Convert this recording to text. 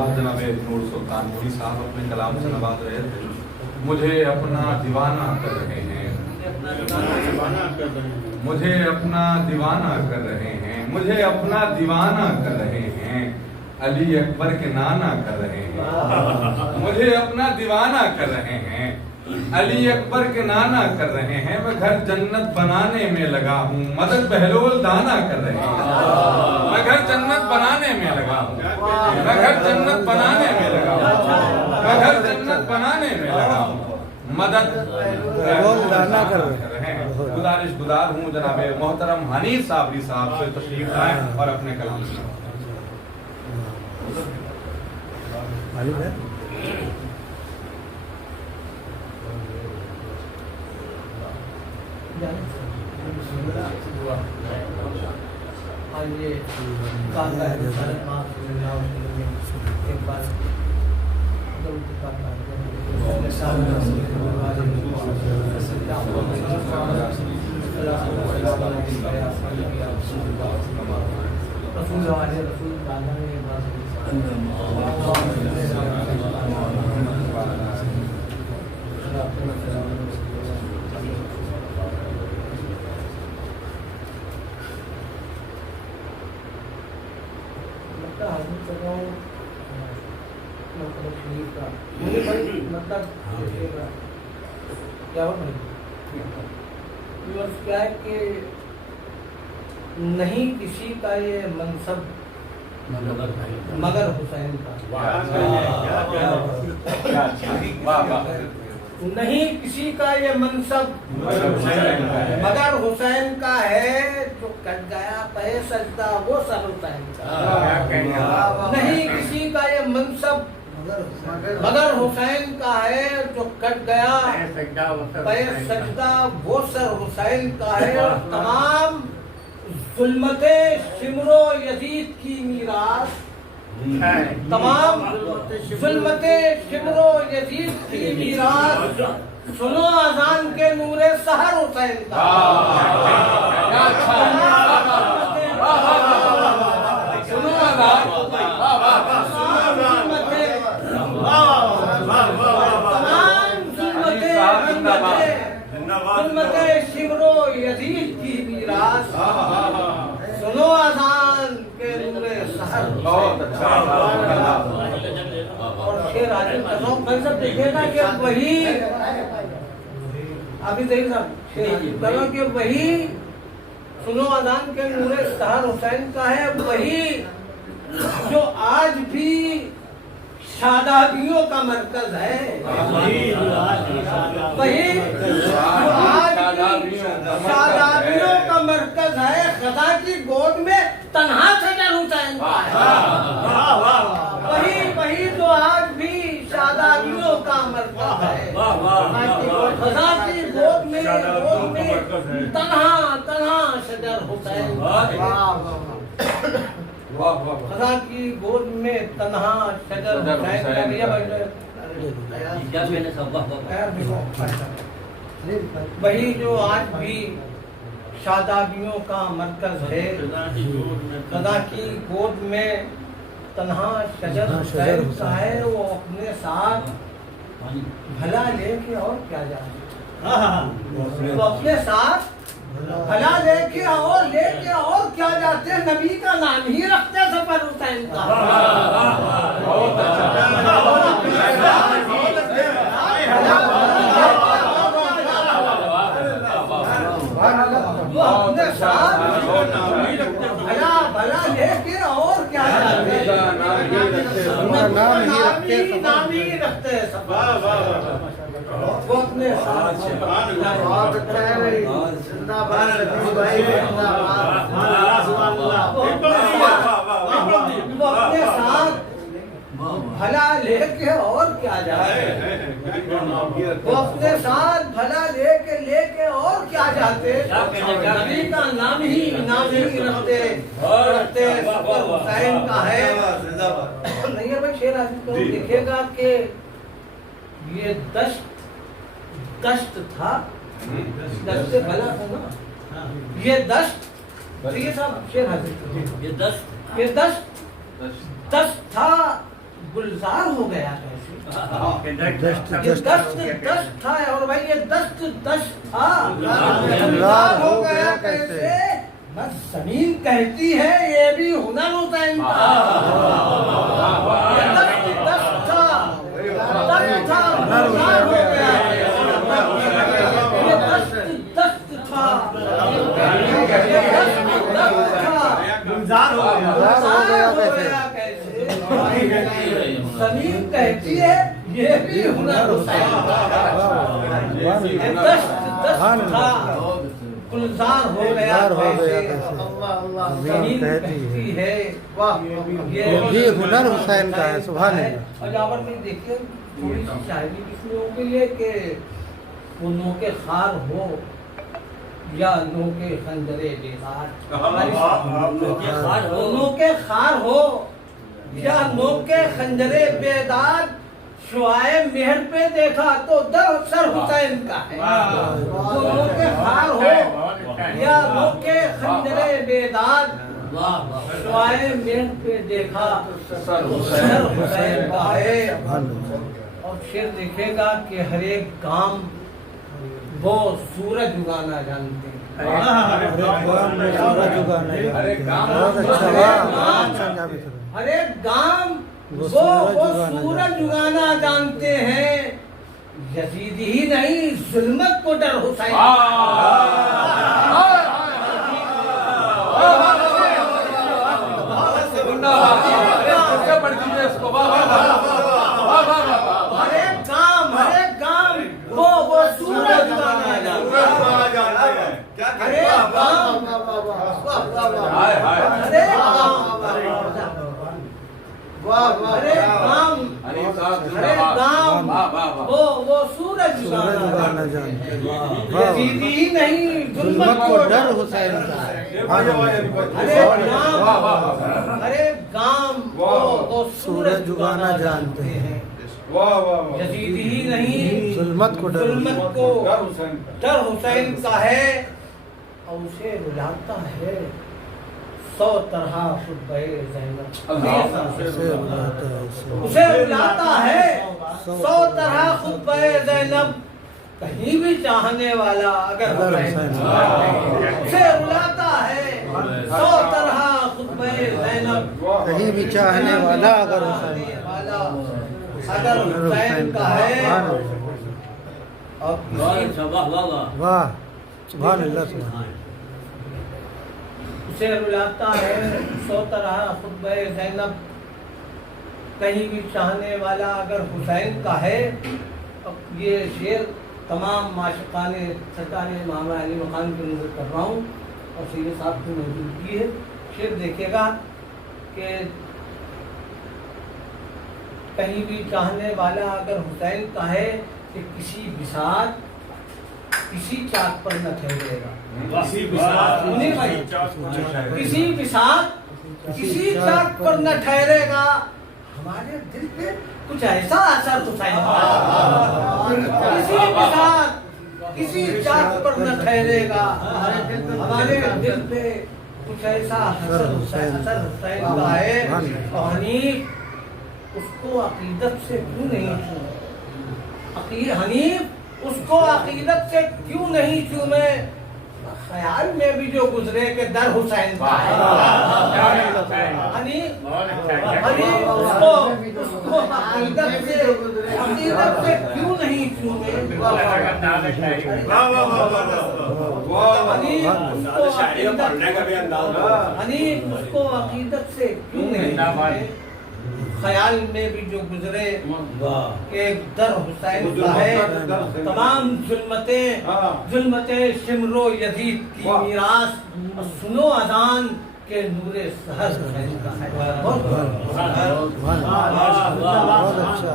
बात जनाब नूर सुल्तान मोदी साहब अपने कलाम से नवाज रहे थे। मुझे अपना दीवाना कर रहे हैं, मुझे अपना दीवाना कर रहे हैं, मुझे अपना दीवाना कर रहे हैं, अली अकबर के नाना कर रहे हैं, मुझे अपना दीवाना कर रहे हैं, अली अकबर के नाना कर रहे हैं। मैं घर जन्नत बनाने में लगा हूँ, मदद बहलोल दाना कर रहे हैं। मैं घर जन्नत बनाने में लगा हूँ, मैं घर जन्नत बनाने में लगा हूँ, मैं घर जन्नत बनाने में लगा हूँ, मदद बहलोल दाना कर रहे हैं। गुजारिश गुजार हूँ जनाब मोहतरम हनीफ साबरी साहब से तशरीफ लाएं और अपने कलाम सुनाएं। क्या है कि नहीं किसी का ये मनसब मगर हुसैन का, नहीं किसी का ये मनसब मगर हुसैन का है, जो कट गया पे सजदा वो सर हुसैन का। नहीं किसी का ये मनसब मगर हुसैन का है, जो कट गया पे सजदा वो सर हुसैन का है। और तमाम जुल्मते शिमरो यजीद की मीरास, तमाम जुल्मते शिमरो यजीद की मीरास, सुनो अजान के नूरे सहर हुसैन का। सुनो अजान जुल्मते शिमरो यजीद की मीरास, सुनो अजान के नूरे सहर। और शेर आजम कसम कल सब देखेगा कि वही अभी देखना करो कि वही सुनो अजान के नूरे सहर हुसैन का है, वही जो आज भी शादाबियों का मरकज है, वही जो आज शादाबियों का मरकज है। खदा की गोद में तन्हा सजर हुसैन का है, वही जो आज भी शादाबियों का मरकज है। खदा की गोद में तन्हा सजर हुसैन का है। खदा की गोद में तन्हा शजर हुसैन का। वही जो आज भी शादाबियों का मरकज है, खदा की गोद में तन्हा शजर हुसैन का है। वो अपने साथ भला लेके और क्या जाए, वो अपने साथ भला लेके और क्या जाते, नबी का नाम ही रखते सफर हुसैन का। वो अपने साथ भला लेके और क्या जाते, नाम ही रखते सफर। वो अपने साथ भला लेके और क्या जाते, वो अपने साथ भला लेके और क्या जाते, नबी का नाम ही रखते हुसैन का है। नहीं है भाई शेर आदमी को देखेगा कि ये दश्त था, दश्त से भला था ना, ये दश्त ये सब शेर हाजिर, ये दश्त था गुलजार हो गया कैसे? दस्त ये दस्त दस्त था और भाई ये दस्त दस्त था, गुलजार गुलजार हो गया कैसे? बस जमीन कहती है ये भी हुनर हुसैन का। ये दस्त दस्त था, दस्त था, गुलजार हो गया। ये दस्त दस्त था, ये दस्त दस्त था, गुलजार हो गया गुलजार हो गया कैसे? जमीन कहती है ये भी हुनर हुसैन का। ये दस्त दस्त था, गुलजार हो गया कैसे? जमीन कहती है वाह ये हुनर हुसैन का है। सुभान अल्लाह। और यहाँ पर देखिए थोड़ी सी शायरी किस लोगों के लिए कि वो नोके खार हो या नोके खंजरे बेकार, नोके खार हो या नोके खंजरे बेदार, शुआए मेहर पे देखा तो दर सर हुसैन का है। तो नोके खार हो या नोके खंजरे बेदार, शुआए मेहर पे देखा तो सर हुसैन का है। और फिर देखेगा कि हर एक काम वो सूरज उगाना जानते हैं। अरे गांव वो सूरज उगाना जानते हैं, यजीदी ही नहीं जुल्मत को डर हुसैन। अरे गांव वो सूरज उगाना जानते हैं। अरे गांव अरे गांव वो सूरज उगाना जानते हैं, यजीदी ही नहीं जुल्मत को डर हुसैन का है। अरे गांव वो सूरज उगाना जानते हैं, यजीदी ही नहीं जुल्मत को डर हुसैन का है। और उसे रुलाता है 100 तरह खुतबे ज़ैनब, उसे रुलाता है 100 तरह खुतबे ज़ैनब, कहीं भी चाहने वाला अगर उसे रुलाता है 100 तरह खुतबे ज़ैनब, कहीं भी चाहने वाला अगर हुसैन का है। और वाह सुभान अल्लाह सुभान। उसे रुलाता है 100 तरह खुतबे ज़ैनब, कहीं भी चाहने वाला अगर हुसैन का है। अब ये शेर तमाम माशिकाने सरकार इमाम अली मकान के नजर कर रहा हूँ और सीधे साहब की मौजूदगी है। शेर देखिएगा कि कहीं भी चाहने वाला अगर हुसैन का है कि किसी बिसात किसी चाक पर न ठहरेगा, किसी बिसात किसी चाक पर न ठहरेगा, हमारे दिल पे कुछ ऐसा असर हुसैन का। किसी बिसात किसी चाक पर न ठहरेगा, हमारे दिल पे कुछ ऐसा असर हुसैन का है। और हनीफ उसको अकीदत से क्यों नहीं चूमे, हनीफ उसको अकीदत से क्यों नहीं चूमे, ख्याल में भी जो गुजरे के दर हुसैन का है। हनीफ उसको अकीदत से क्यों नहीं चूमे, हनीफ उसको अकीदत से क्यों नहीं चूमे, ख्याल में भी जो गुजरे एक दर हुसैन का है। तमाम जुल्मतें शिमरो यजीद की मीरास, सुनो अजान के नूरे सहर हुसैन का है। बहुत अच्छा।